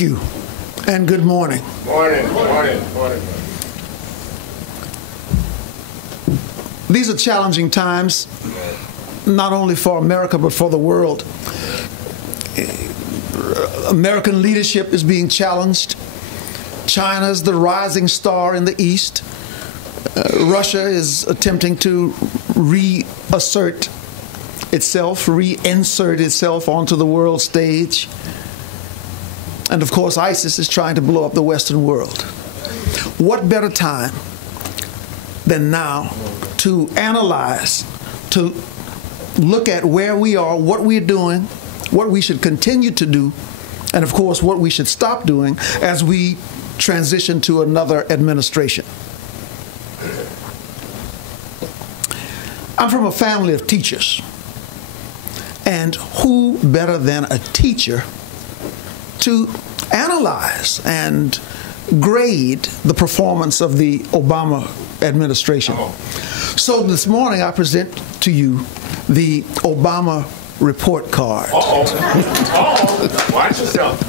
Thank you, and good morning. Morning. These are challenging times, not only for America, but for the world. American leadership is being challenged. China is the rising star in the East. Russia is attempting to reinsert itself onto the world stage. And of course, ISIS is trying to blow up the Western world. What better time than now to analyze, to look at where we are, what we're doing, what we should continue to do, and of course, what we should stop doing as we transition to another administration. I'm from a family of teachers, and who better than a teacher to analyze and grade the performance of the Obama administration. So this morning I present to you the Obama report card. Watch yourself.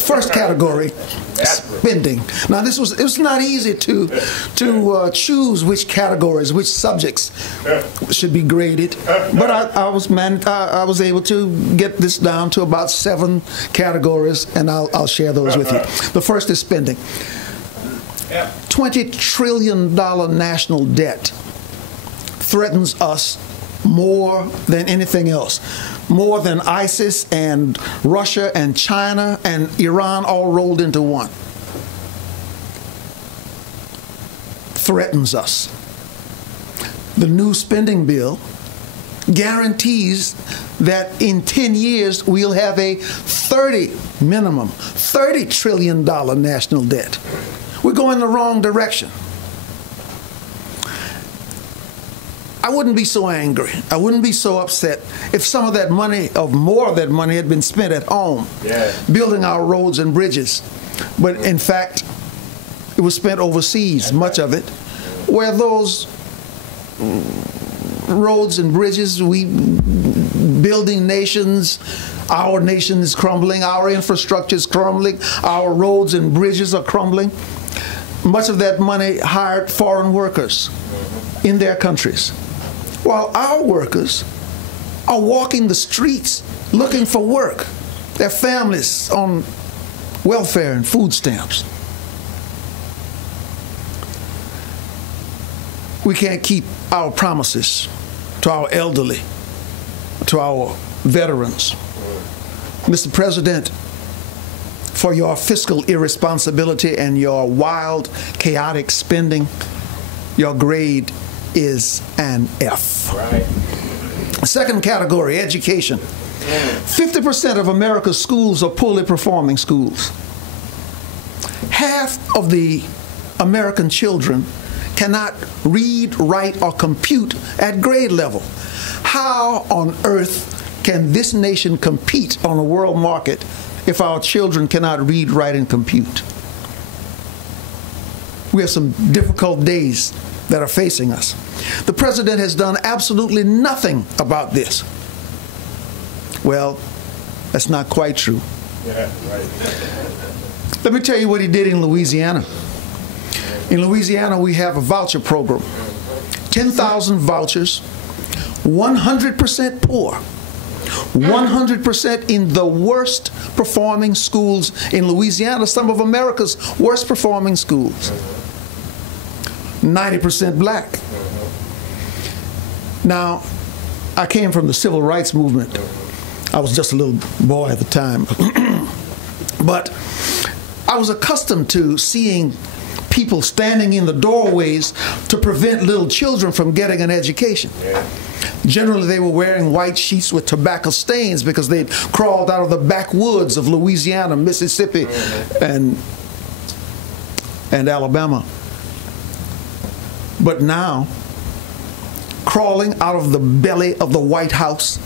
First category, spending. Now it was not easy to choose which categories, which subjects should be graded, but I was able to get this down to about 7 categories, and I'll share those with you. The first is spending. $20 trillion national debt threatens us more than anything else, more than ISIS and Russia and China and Iran all rolled into one. Threatens us. The new spending bill guarantees that in 10 years we'll have a minimum $30 trillion national debt. We're going the wrong direction. I wouldn't be so angry. I wouldn't be so upset if some of that money, more of that money, had been spent at home, building our roads and bridges. But in fact, it was spent overseas, much of it, where those roads and bridges, building nations, our nation is crumbling, our infrastructure is crumbling, our roads and bridges are crumbling. Much of that money hired foreign workers in their countries, while our workers are walking the streets looking for work, their families on welfare and food stamps. We can't keep our promises to our elderly, to our veterans. Mr. President, for your fiscal irresponsibility and your wild, chaotic spending, your grade is an F. Right. Second category, education. 50% of America's schools are poorly performing schools. Half of the American children cannot read, write, or compute at grade level. How on earth can this nation compete on a world market if our children cannot read, write, and compute? We have some difficult days that are facing us. The president has done absolutely nothing about this. Well, that's not quite true. Yeah, right. Let me tell you what he did in Louisiana. In Louisiana, we have a voucher program. 10,000 vouchers, 100% poor. 100% in the worst performing schools in Louisiana, some of America's worst performing schools. 90% black. Now, I came from the civil rights movement. I was just a little boy at the time. But I was accustomed to seeing people standing in the doorways to prevent little children from getting an education. Generally, they were wearing white sheets with tobacco stains because they'd crawled out of the backwoods of Louisiana, Mississippi, and Alabama. But now, crawling out of the belly of the White House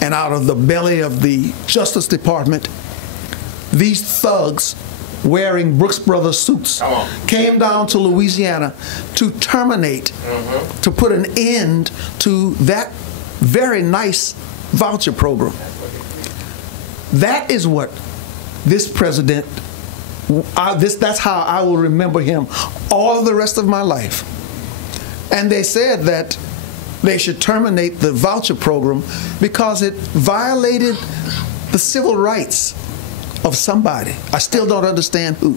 and out of the belly of the Justice Department, these thugs wearing Brooks Brothers suits came down to Louisiana to terminate, to put an end to that very nice voucher program. That is what this president, that's how I will remember him all of the rest of my life. And they said that they should terminate the voucher program because it violated the civil rights of somebody. I still don't understand who.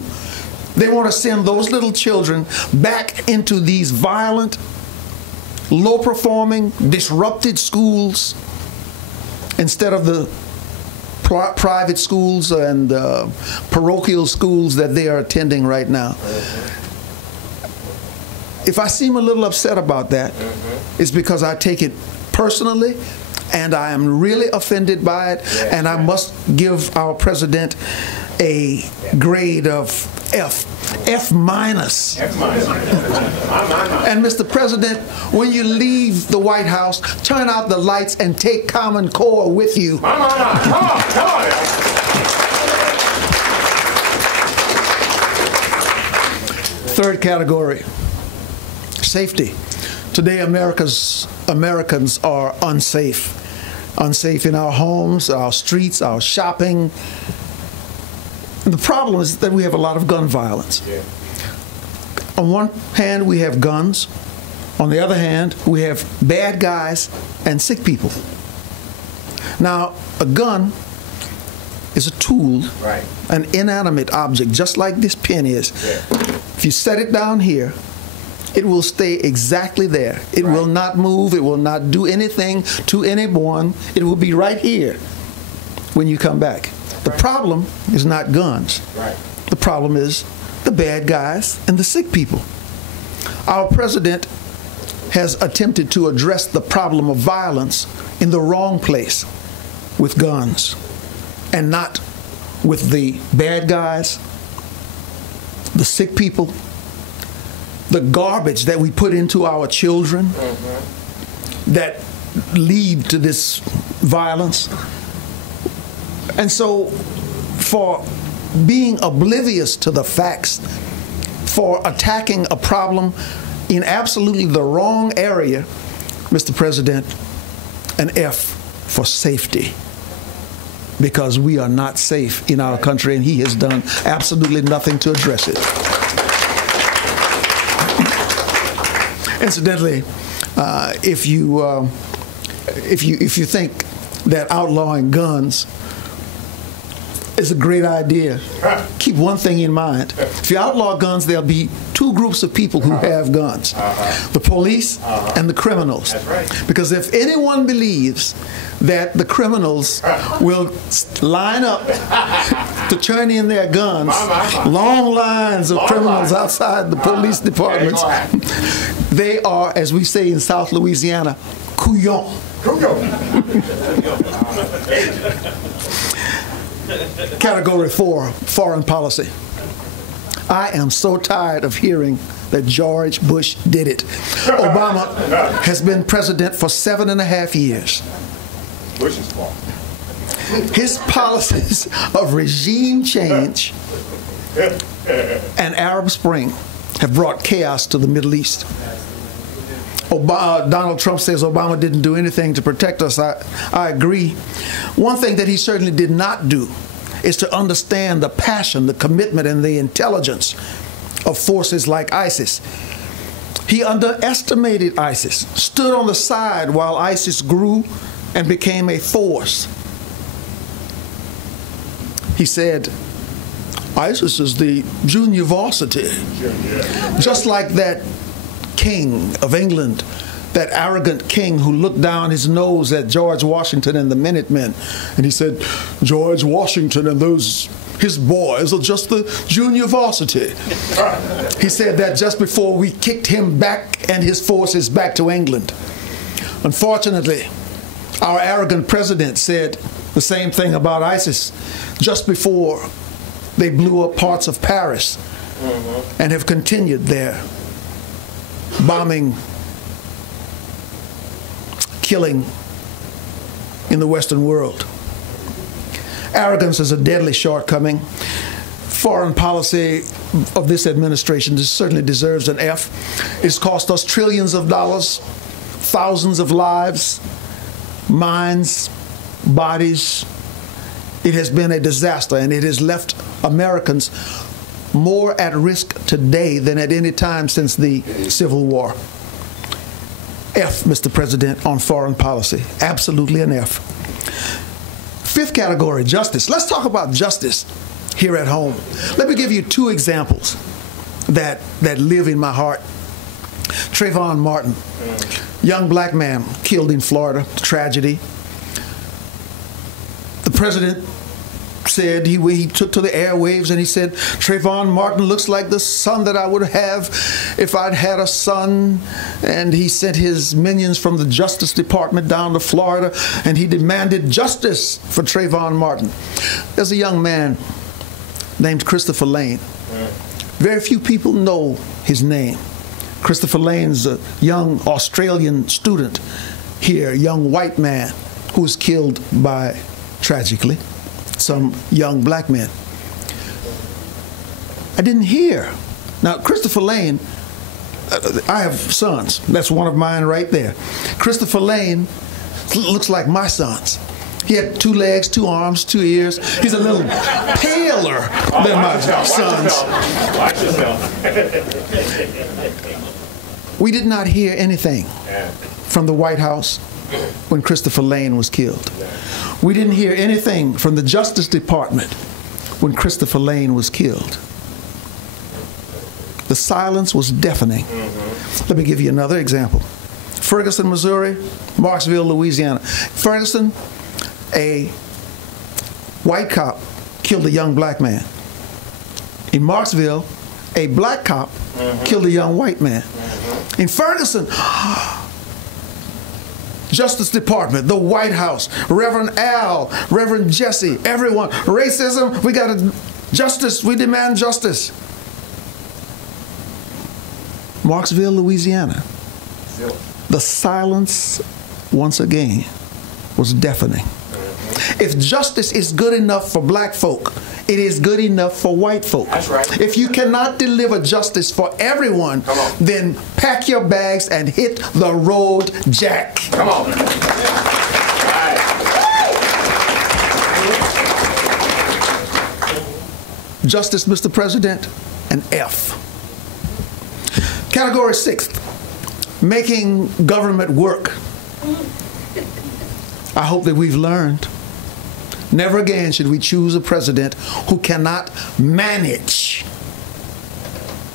They want to send those little children back into these violent, low-performing, disrupted schools instead of the private schools and parochial schools that they are attending right now. If I seem a little upset about that, it's because I take it personally and I am really offended by it, and I must give our president a grade of F minus. F minus. And Mr. President, when you leave the White House, turn out the lights and take Common Core with you. Come on. Third category, safety. Today, Americans are unsafe. Unsafe in our homes, our streets, our shopping. And the problem is that we have a lot of gun violence. Yeah. On one hand, we have guns. On the other hand, we have bad guys and sick people. Now, a gun is a tool, Right. an inanimate object, just like this pen is. Yeah. If you set it down here, it will stay exactly there. It will not move. It will not do anything to anyone. It will be right here when you come back. The problem is not guns. Right. The problem is the bad guys and the sick people. Our president has attempted to address the problem of violence in the wrong place, with guns, and not with the bad guys, the sick people, the garbage that we put into our children that lead to this violence. And so, for being oblivious to the facts, for attacking a problem in absolutely the wrong area, Mr. President, an F for safety. Because we are not safe in our country, and he has done absolutely nothing to address it. Incidentally, if you think that outlawing guns is a great idea, keep one thing in mind. If you outlaw guns, there'll be two groups of people who have guns: the police and the criminals. That's right. Because if anyone believes that the criminals will line up to turn in their guns, long lines of criminals outside the police departments, they are, as we say in South Louisiana, couillons. Category 4, foreign policy. I am so tired of hearing that George Bush did it. Obama has been president for 7.5 years. Bush's fault. His policies of regime change and Arab Spring have brought chaos to the Middle East. Donald Trump says Obama didn't do anything to protect us. I agree. One thing that he certainly did not do is to understand the passion, the commitment, and the intelligence of forces like ISIS. He underestimated ISIS, stood on the side while ISIS grew and became a force. He said, ISIS is the junior varsity. Just like that king of England, that arrogant king who looked down his nose at George Washington and the Minutemen, and he said, George Washington and his boys are just the junior varsity. He said that just before we kicked him back and his forces back to England. Unfortunately, our arrogant president said the same thing about ISIS just before they blew up parts of Paris and have continued their bombing, killing in the Western world. Arrogance is a deadly shortcoming. Foreign policy of this administration certainly deserves an F. It's cost us trillions of dollars, thousands of lives, minds, bodies, It has been a disaster, and it has left Americans more at risk today than at any time since the Civil War. F, Mr. President, on foreign policy. Absolutely an F. Fifth category, justice. Let's talk about justice here at home. Let me give you two examples that live in my heart. Trayvon Martin, young black man killed in Florida, tragedy. The president said, he took to the airwaves and he said, Trayvon Martin looks like the son that I would have if I'd had a son. And he sent his minions from the Justice Department down to Florida, and he demanded justice for Trayvon Martin. There's a young man named Christopher Lane. Very few people know his name. Christopher Lane's a young Australian student here, a young white man who was killed by, tragically, some young black men. I didn't hear. Now, Christopher Lane, I have sons. That's one of mine right there. Christopher Lane looks like my sons. He had 2 legs, 2 arms, 2 ears. He's a little paler than my sons. Watch yourself. We did not hear anything from the White House when Christopher Lane was killed. We didn't hear anything from the Justice Department when Christopher Lane was killed. The silence was deafening. Let me give you another example. Ferguson, Missouri, Marksville, Louisiana. Ferguson, a white cop killed a young black man. In Marksville, a black cop killed a young white man. In Ferguson, Justice Department, the White House, Reverend Al, Reverend Jesse, everyone, racism, we got justice, we demand justice. Marksville, Louisiana, the silence once again was deafening. If justice is good enough for black folk, it is good enough for white folk. That's right. If you cannot deliver justice for everyone, then pack your bags and hit the road, Jack. Come on. Justice, Mr. President, an F. Category 6, making government work. I hope that we've learned. Never again should we choose a president who cannot manage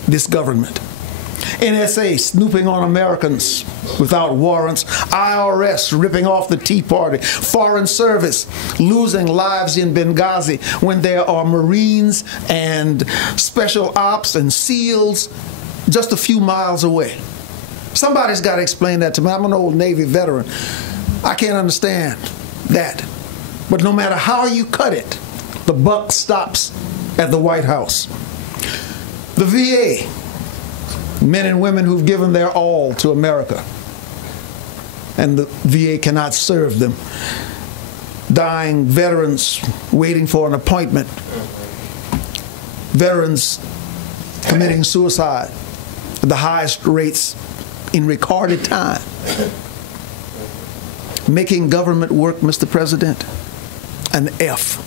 this government. NSA snooping on Americans without warrants, IRS ripping off the Tea Party, Foreign Service losing lives in Benghazi when there are Marines and Special Ops and SEALs just a few miles away. Somebody's got to explain that to me. I'm an old Navy veteran. I can't understand that. But no matter how you cut it, the buck stops at the White House. The VA, men and women who've given their all to America, and the VA cannot serve them. Dying veterans waiting for an appointment. Veterans committing suicide at the highest rates in recorded time. Making government work, Mr. President, an F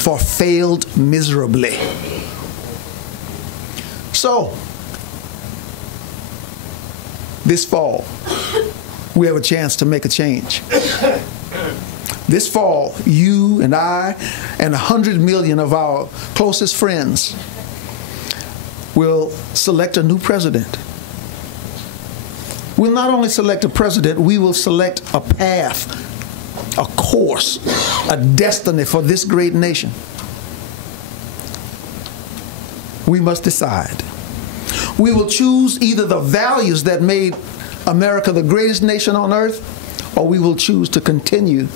for failed miserably. So, this fall, we have a chance to make a change. This fall, you and I and 100 million of our closest friends will select a new president. We'll not only select a president, we will select a path, a course, a destiny for this great nation. We must decide. We will choose either the values that made America the greatest nation on earth, or we will choose to continue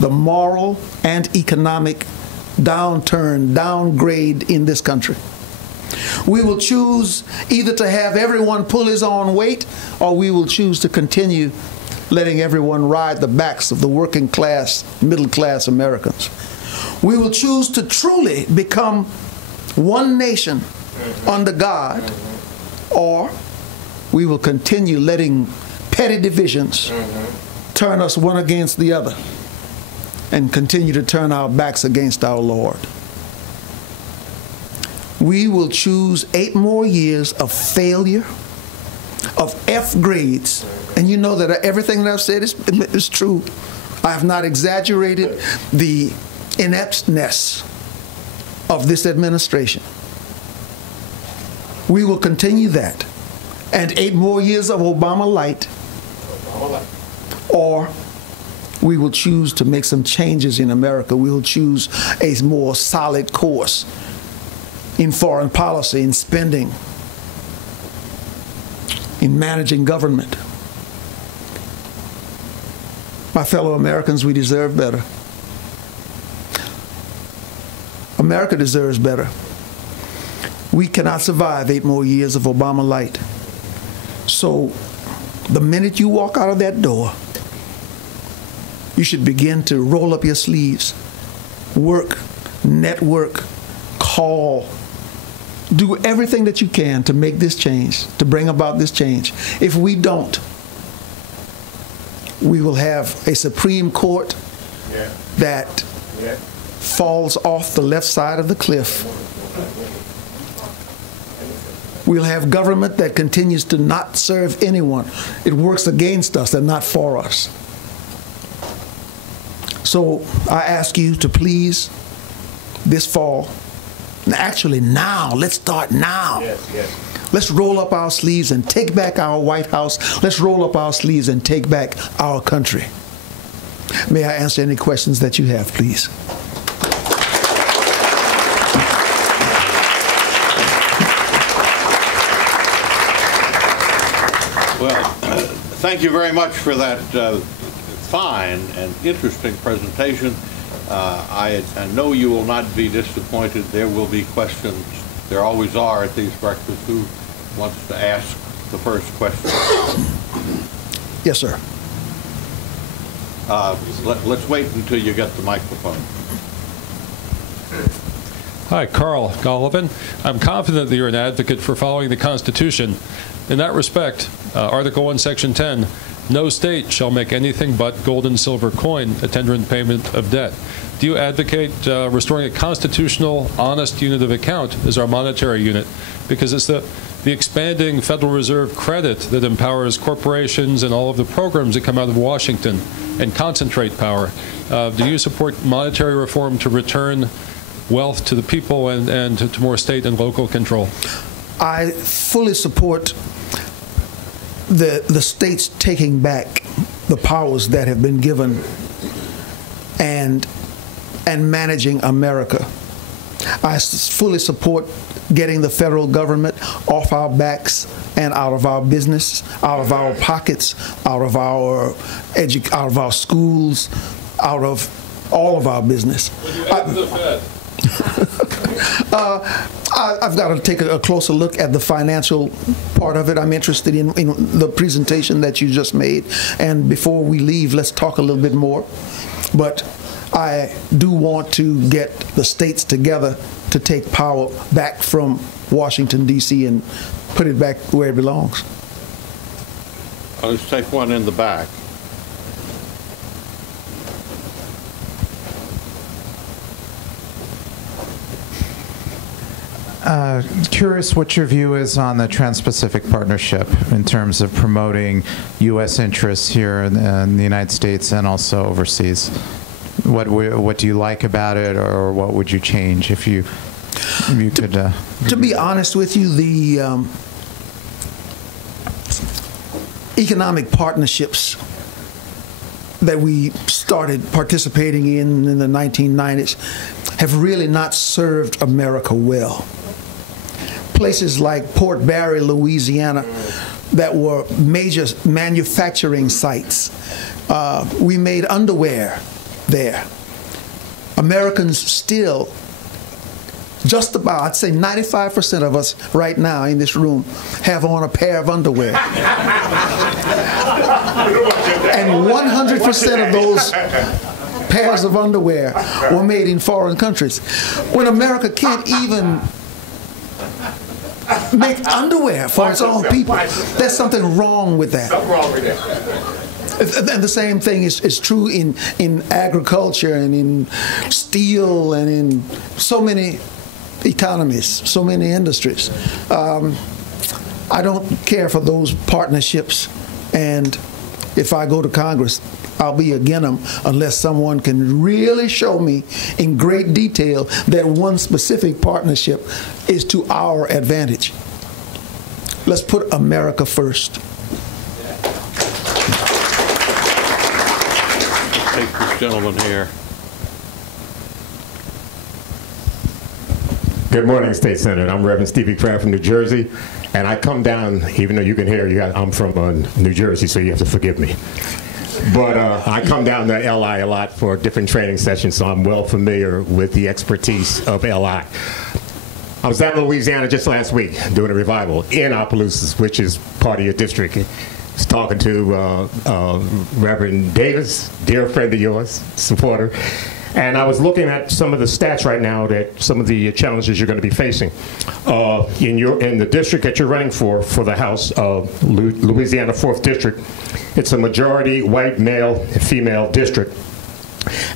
the moral and economic downturn, downgrade in this country. We will choose either to have everyone pull his own weight, or we will choose to continue letting everyone ride the backs of the working class, middle class Americans. We will choose to truly become one nation under God, or we will continue letting petty divisions turn us one against the other. and continue to turn our backs against our Lord. We will choose 8 more years of failure, of F grades. And you know that everything that I've said is true. I have not exaggerated the ineptness of this administration. We will continue that. And 8 more years of Obama light. Or we will choose to make some changes in America. We will choose a more solid course in foreign policy, in spending, in managing government. My fellow Americans, we deserve better. America deserves better. We cannot survive 8 more years of Obama light. So the minute you walk out of that door, you should begin to roll up your sleeves, work, network, call, do everything that you can to make this change, to bring about this change. If we don't, we will have a Supreme Court that falls off the left side of the cliff. We'll have government that continues to not serve anyone. It works against us and not for us. So I ask you to please, this fall, actually now, let's start now. Let's roll up our sleeves and take back our White House. Let's roll up our sleeves and take back our country. May I answer any questions that you have, please? Well, thank you very much for that fine and interesting presentation. I know you will not be disappointed. There will be questions. There always are at these breakfasts. Who wants to ask the first question? Yes, sir. Let's wait until you get the microphone. Hi, Carl Gollivan. I'm confident that you're an advocate for following the Constitution. In that respect, Article 1, Section 10, no state shall make anything but gold and silver coin a tender in payment of debt. Do you advocate restoring a constitutional, honest unit of account as our monetary unit? Because it's the expanding Federal Reserve credit that empowers corporations and all of the programs that come out of Washington and concentrate power. Do you support monetary reform to return wealth to the people and to more state and local control? I fully support the states taking back the powers that have been given and managing America. I fully support getting the federal government off our backs and out of our business, out of our pockets, out of our schools, out of all of our business. I've got to take a closer look at the financial part of it. I'm interested in the presentation that you just made. And before we leave, let's talk a little bit more. But I do want to get the states together to take power back from Washington, D.C. and put it back where it belongs. Let's take one in the back. Curious what your view is on the Trans-Pacific Partnership in terms of promoting U.S. interests here in the United States and also overseas. What do you like about it, or what would you change if you could? To be honest with you, the economic partnerships that we started participating in the 1990s have really not served America well. Places like Port Barre, Louisiana, that were major manufacturing sites. We made underwear there. Americans still, just about, I'd say 95% of us right now in this room have on a pair of underwear. And 100% of those pairs of underwear were made in foreign countries. When America can't even make underwear for its own people, there's something wrong with that. Something wrong with that. And the same thing is true in agriculture and in steel and in so many economies, so many industries. I don't care for those partnerships, and if I go to Congress, I'll be against them unless someone can really show me in great detail that one specific partnership is to our advantage. Let's put America first. Take this gentleman here. Good morning, State Senator. I'm Reverend Stevie Crabb from New Jersey, and I come down, even though you can hear, I'm from New Jersey, so you have to forgive me. But I come down to LI a lot for different training sessions, so I'm well familiar with the expertise of LI. I was down in Louisiana just last week doing a revival in Opelousas, which is part of your district. I was talking to Reverend Davis, dear friend of yours, supporter, and I was looking at some of the stats right now, that some of the challenges you're going to be facing in the district that you're running for the House of Louisiana 4th District. It's a majority white male and female district.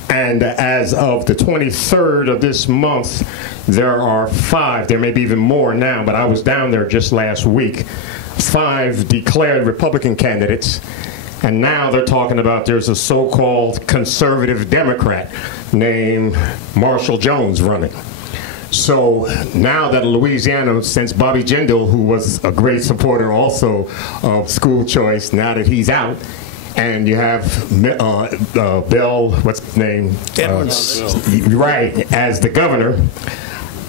And as of the 23rd of this month, there are 5, there may be even more now, but I was down there just last week, 5 declared Republican candidates. And now they're talking about there's a so-called conservative Democrat named Marshall Jones running. So now that Louisiana, since Bobby Jindal, who was a great supporter also of school choice, now that he's out, and you have Bill, what's his name? Edwards. Right, as the governor.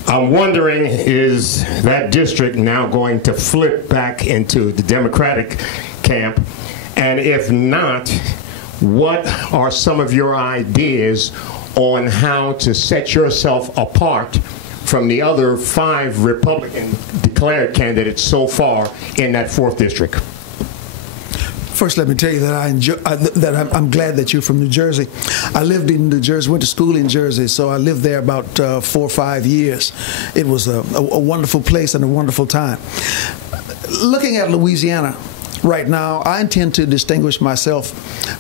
I'm wondering, is that district now going to flip back into the Democratic camp? And if not, what are some of your ideas on how to set yourself apart from the other 5 Republican declared candidates so far in that 4th district? First, let me tell you that I'm glad that you're from New Jersey. I lived in New Jersey, went to school in Jersey, so I lived there about 4 or 5 years. It was a wonderful place and a wonderful time. Looking at Louisiana right now, I intend to distinguish myself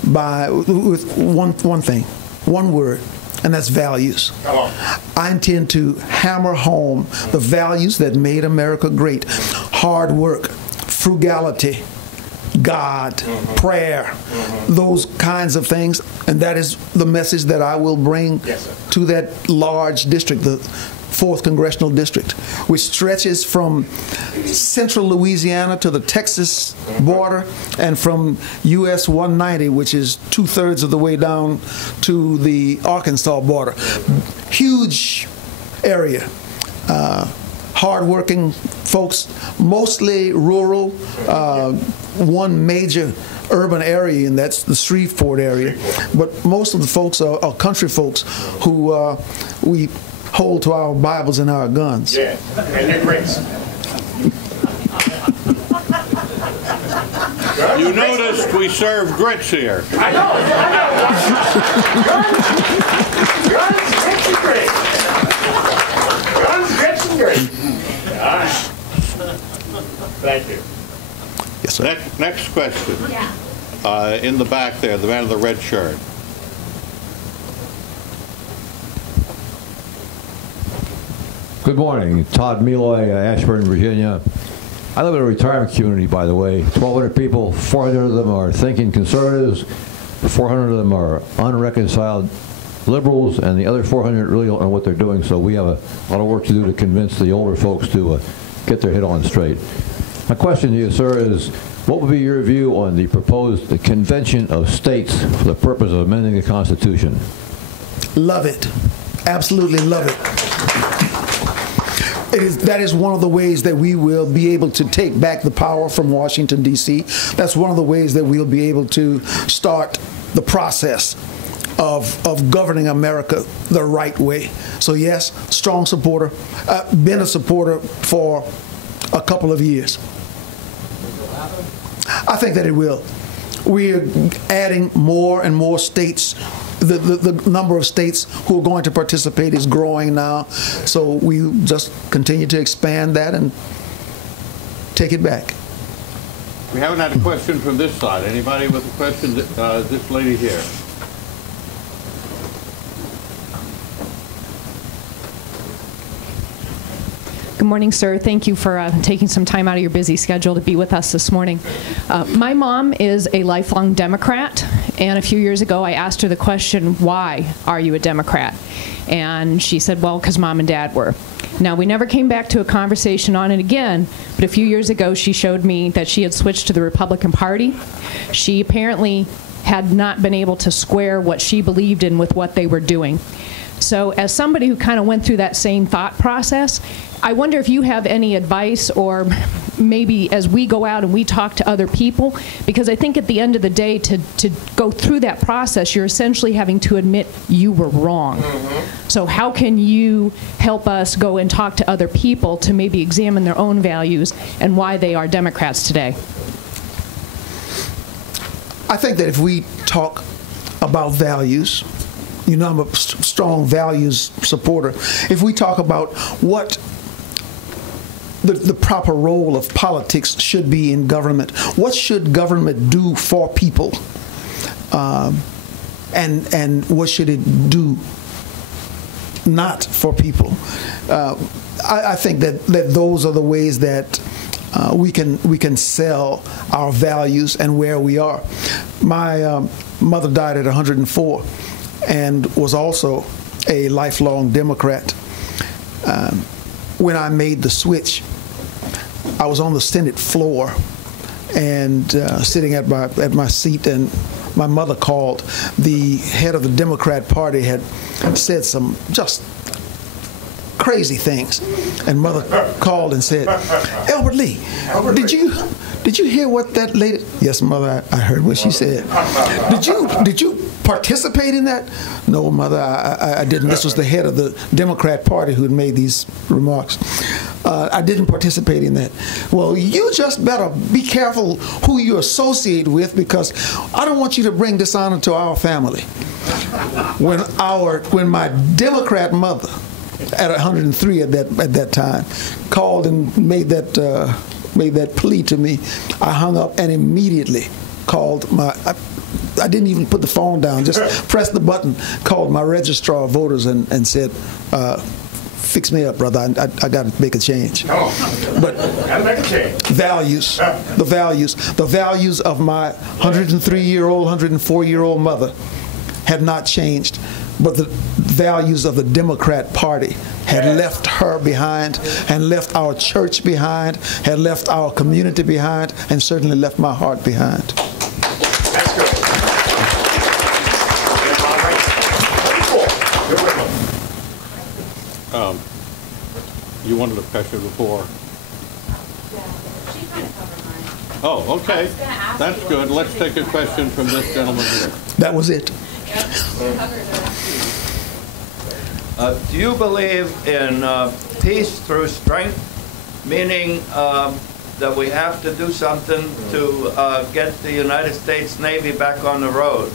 with one thing, one word, and that's values. Come on. I intend to hammer home the values that made America great: hard work, frugality, God, prayer, those kinds of things. And that is the message that I will bring to that large district, the 4th Congressional District, which stretches from central Louisiana to the Texas border, and from US 190, which is 2/3 of the way down to the Arkansas border. Huge area. Hardworking folks, mostly rural, one major urban area, and that's the Shreveport area. But most of the folks are country folks who we hold to our Bibles and our guns. Yeah, and your grits. You noticed we serve grits here. I know. Guns, grits, and grits. Guns, grits, and grits. All right. Thank you. Yes, sir. Next question. In the back there, the man in the red shirt. Good morning. Todd Meloy, Ashburn, Virginia. I live in a retirement community, by the way. 1,200 people, 400 of them are thinking conservatives, 400 of them are unreconciled liberals, and the other 400 really don't know what they're doing, so we have a lot of work to do to convince the older folks to get their head on straight. My question to you, sir, is what would be your view on the proposed convention of states for the purpose of amending the Constitution? Love it. Absolutely love it. That is one of the ways that we will be able to take back the power from Washington, D.C. That's one of the ways that we'll be able to start the process of governing America the right way. So yes, strong supporter, been a supporter for a couple of years. I think that it will. We're adding more and more states. The number of states who are going to participate is growing now, so we just continue to expand that and take it back. We haven't had a question from this side. Anybody with a question? This lady here. Good morning, sir. Thank you for taking some time out of your busy schedule to be with us this morning. My mom is a lifelong Democrat, and a few years ago I asked her the question, why are you a Democrat? And she said, well, because Mom and Dad were. Now, we never came back to a conversation on it again, but a few years ago she showed me that she had switched to the Republican Party. She apparently had not been able to square what she believed in with what they were doing. So as somebody who kind of went through that same thought process, I wonder if you have any advice, or maybe as we go out and we talk to other people, because I think at the end of the day, to go through that process, you're essentially having to admit you were wrong. Mm-hmm. So how can you help us go and talk to other people to maybe examine their own values and why they are Democrats today? I think that if we talk about values, you know, I'm a strong values supporter. If we talk about what the proper role of politics should be in government, what should government do for people, and what should it do not for people, I think that those are the ways that we can sell our values and where we are. My mother died at 104 and was also a lifelong Democrat. When I made the switch, I was on the Senate floor and sitting at my seat, and my mother called. The head of the Democrat Party had said some just crazy things, and Mother called and said, "Elbert Lee, did you hear what that lady?" "Yes, Mother, I heard what she said." Did you participate in that?" "No, Mother, I didn't. This was the head of the Democrat Party who had made these remarks. I didn't participate in that." "Well, you just better be careful who you associate with, because I don't want you to bring dishonor to our family." When my Democrat mother, at 103 at that time, called and made that plea to me, I hung up and immediately called I didn't even put the phone down, just pressed the button, called my registrar of voters and said, "Fix me up, brother. I got to make a change." But Gotta make a change. values, the values of my 103-year-old, 104-year-old mother had not changed, but the values of the Democrat Party had left her behind, and left our church behind, had left our community behind, and certainly left my heart behind. That's good. You wanted a question before? Oh, okay. That's good. Let's take a question from this gentleman here. That was it. Do you believe in peace through strength, meaning that we have to do something to get the United States Navy back on the road?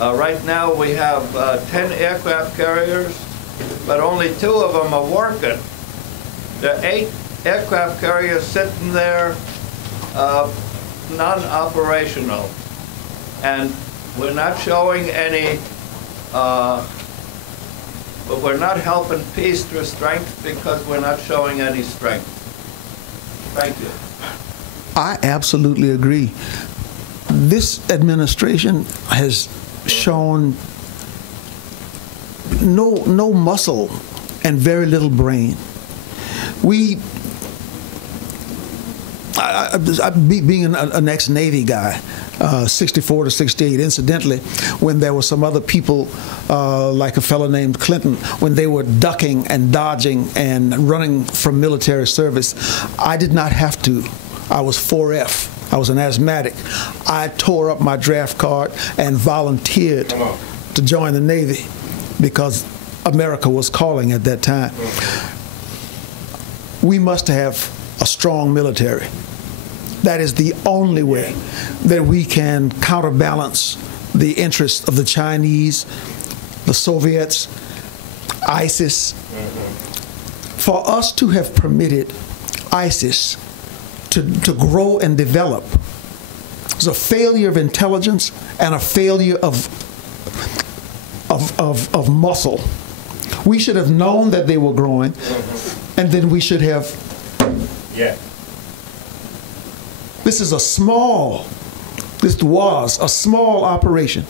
Right now we have 10 aircraft carriers, but only 2 of them are working. There are 8 aircraft carriers sitting there non-operational, and we're not showing any but we're not helping peace through strength because we're not showing any strength. Thank you. I absolutely agree. This administration has shown no muscle and very little brain. Being an ex-Navy guy, 64 to 68, incidentally, when there were some other people, like a fellow named Clinton, when they were ducking and dodging and running from military service, I did not have to. I was 4F. I was an asthmatic. I tore up my draft card and volunteered to join the Navy because America was calling at that time. We must have a strong military. That is the only way that we can counterbalance the interests of the Chinese, the Soviets, ISIS. For us to have permitted ISIS to grow and develop was a failure of intelligence and a failure of muscle. We should have known that they were growing, and then we should have. Yeah. This was a small operation.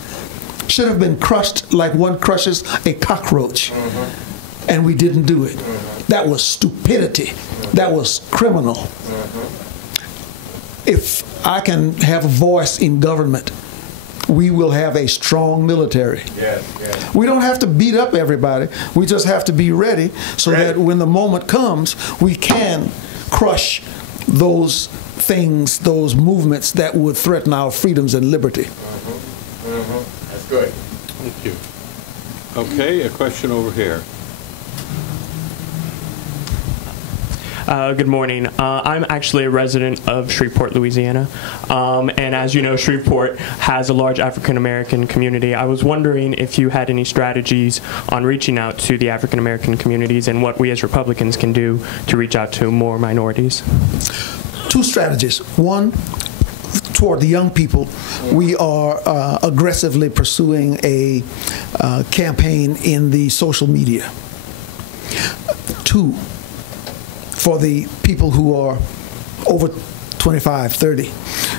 Should have been crushed like one crushes a cockroach, and we didn't do it. That was stupidity. That was criminal. If I can have a voice in government, we will have a strong military. Yes. We don't have to beat up everybody. We just have to be ready so that when the moment comes, we can crush those things, those movements that would threaten our freedoms and liberty. That's good. Thank you. Okay, a question over here. Good morning. I'm actually a resident of Shreveport, Louisiana. And as you know, Shreveport has a large African-American community. I was wondering if you had any strategies on reaching out to the African-American communities and what we as Republicans can do to reach out to more minorities. Two strategies. One, toward the young people, we are aggressively pursuing a campaign in the social media. Two, for the people who are over 25, 30,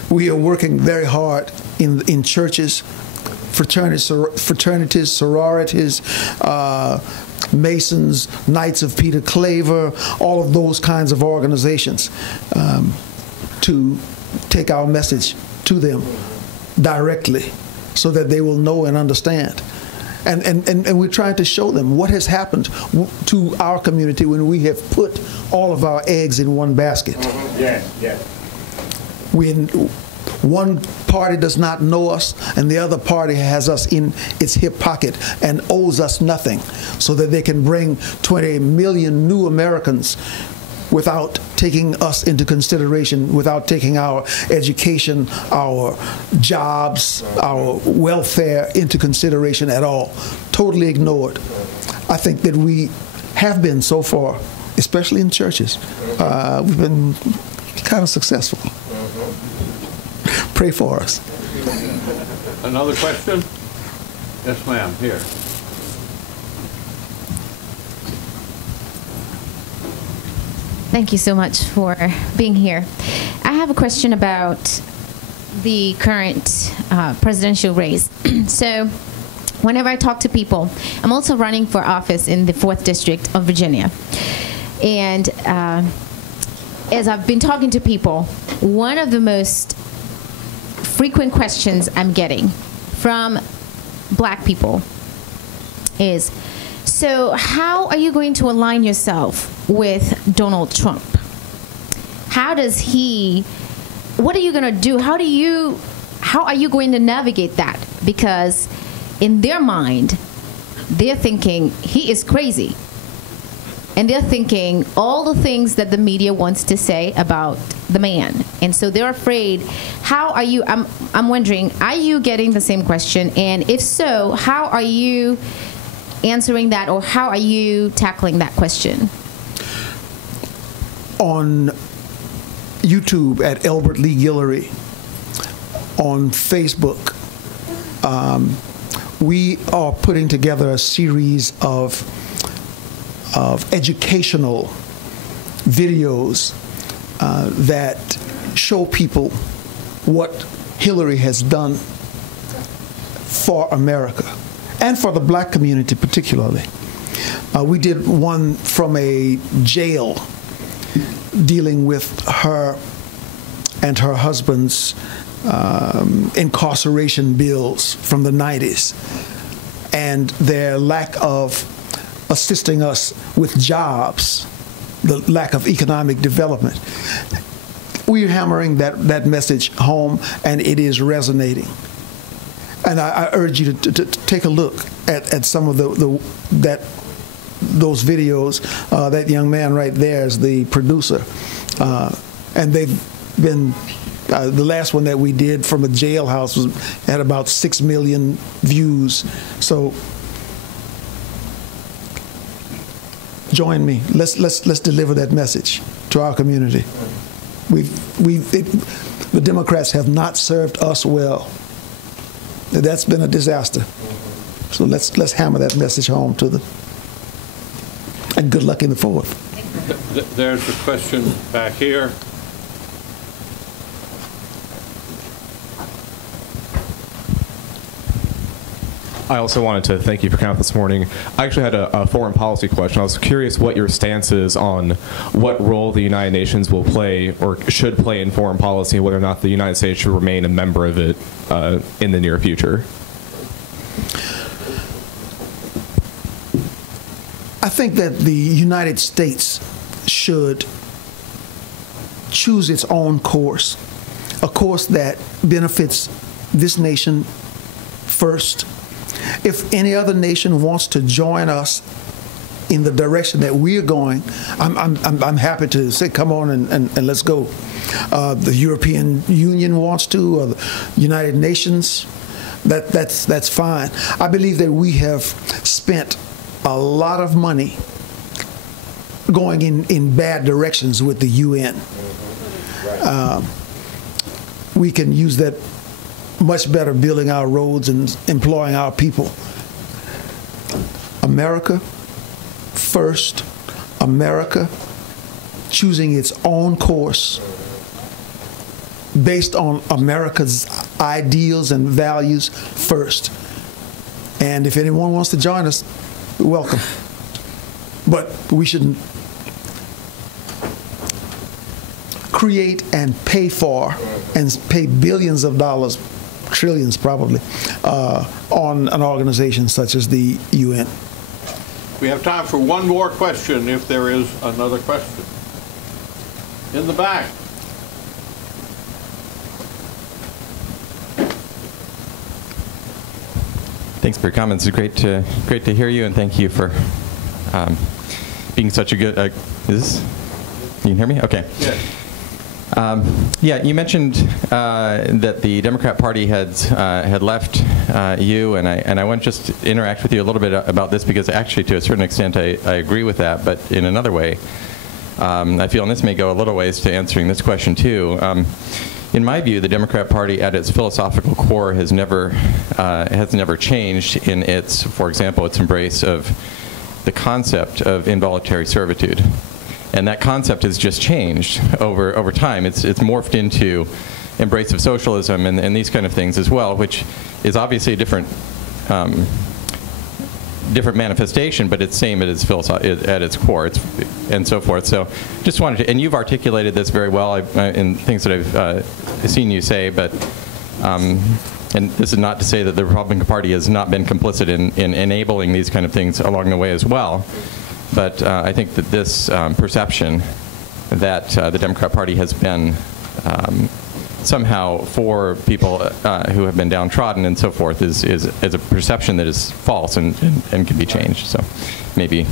we are working very hard in churches, fraternities, sororities, Masons, Knights of Peter Claver, all of those kinds of organizations, to take our message to them directly so that they will know and understand. And we're trying to show them what has happened to our community when we have put all of our eggs in one basket. Yes. When one party does not know us and the other party has us in its hip pocket and owes us nothing, so that they can bring 20 million new Americans without taking us into consideration, without taking our education, our jobs, our welfare into consideration at all. Totally ignored. I think that we have been so far, especially in churches. We've been kind of successful. Pray for us. Another question? Yes, ma'am, here. Thank you so much for being here. I have a question about the current presidential race. So whenever I talk to people, I'm also running for office in the 4th District of Virginia. And as I've been talking to people, one of the most frequent questions I'm getting from black people is, so how are you going to align yourself with Donald Trump? How does he, what are you going to do? How are you going to navigate that? Because in their mind, they're thinking he is crazy. And they're thinking all the things that the media wants to say about the man. And so they're afraid. How are you, I'm wondering, are you getting the same question? And if so, how are you answering that, or how are you tackling that question? On YouTube at Elbert Lee Guillory, on Facebook, we are putting together a series of educational videos that show people what Hillary has done for America and for the black community particularly. We did one from a jail dealing with her and her husband's incarceration bills from the 90s and their lack of assisting us with jobs, the lack of economic development. We're hammering that message home, and it is resonating. And I urge you to take a look at some of those videos. That young man right there is the producer, and they've been. The last one that we did from a jailhouse had about 6 million views. So join me. Let's deliver that message to our community. the Democrats have not served us well. That's been a disaster. So let's hammer that message home to them. And good luck in the fourth. There's a question back here. I also wanted to thank you for coming out this morning. I actually had a foreign policy question. I was curious what your stance is on what role the United Nations will play or should play in foreign policy, whether or not the United States should remain a member of it in the near future. I think that the United States should choose its own course, a course that benefits this nation first. If any other nation wants to join us in the direction that we're going, I'm happy to say, come on and let's go. The European Union wants to, or the United Nations, that's fine. I believe that we have spent a lot of money going in bad directions with the UN. We can use that much better building our roads and employing our people. America first, America choosing its own course based on America's ideals and values first. And if anyone wants to join us, welcome. But we shouldn't create and pay for and pay billions of dollars, trillions probably, on an organization such as the UN. We have time for one more question, if there is another question. In the back. Thanks for your comments. It's great to hear you, and thank you for being such a good. You can hear me? Okay. Yes. Yeah, you mentioned that the Democrat Party had left you, and I want to just interact with you a little bit about this, because actually, to a certain extent, I agree with that, but in another way, I feel, and this may go a little ways to answering this question too. In my view, the Democrat Party, at its philosophical core, has never changed in its, for example, its embrace of the concept of involuntary servitude. And that concept has just changed over time. It's morphed into embrace of socialism and these kind of things as well, which is obviously a different manifestation, but it's same at its at its core, and so forth. So, just wanted to, and you've articulated this very well in things that I've seen you say, but. And this is not to say that the Republican Party has not been complicit in enabling these kind of things along the way as well. But I think that this perception that the Democrat Party has been somehow for people who have been downtrodden and so forth is a perception that is false and can be changed. So maybe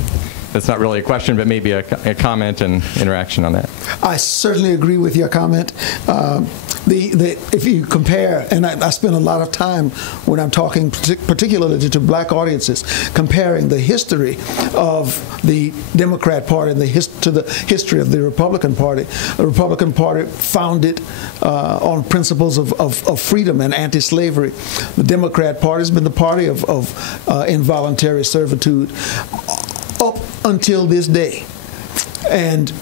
that's not really a question, but maybe a comment and interaction on that. I certainly agree with your comment. If you compare, and I spend a lot of time when I'm talking particularly to black audiences, comparing the history of the Democrat Party and to the history of the Republican Party. The Republican Party founded on principles of freedom and anti-slavery. The Democrat Party has been the party of involuntary servitude up until this day. And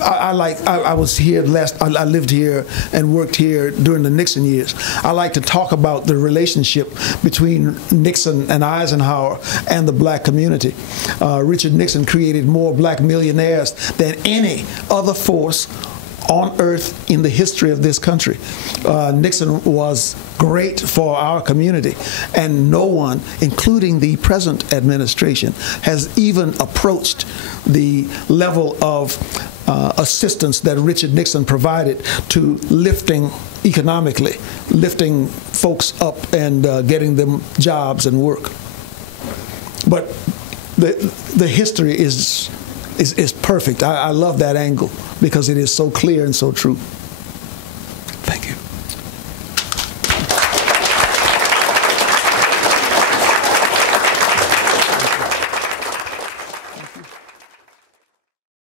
I was here I lived here and worked here during the Nixon years. I like to talk about the relationship between Nixon and Eisenhower and the black community. Richard Nixon created more black millionaires than any other force on earth in the history of this country. Nixon was great for our community, and no one, including the present administration, has even approached the level of assistance that Richard Nixon provided to lifting economically, lifting folks up and getting them jobs and work. But the history is perfect. I love that angle because it is so clear and so true.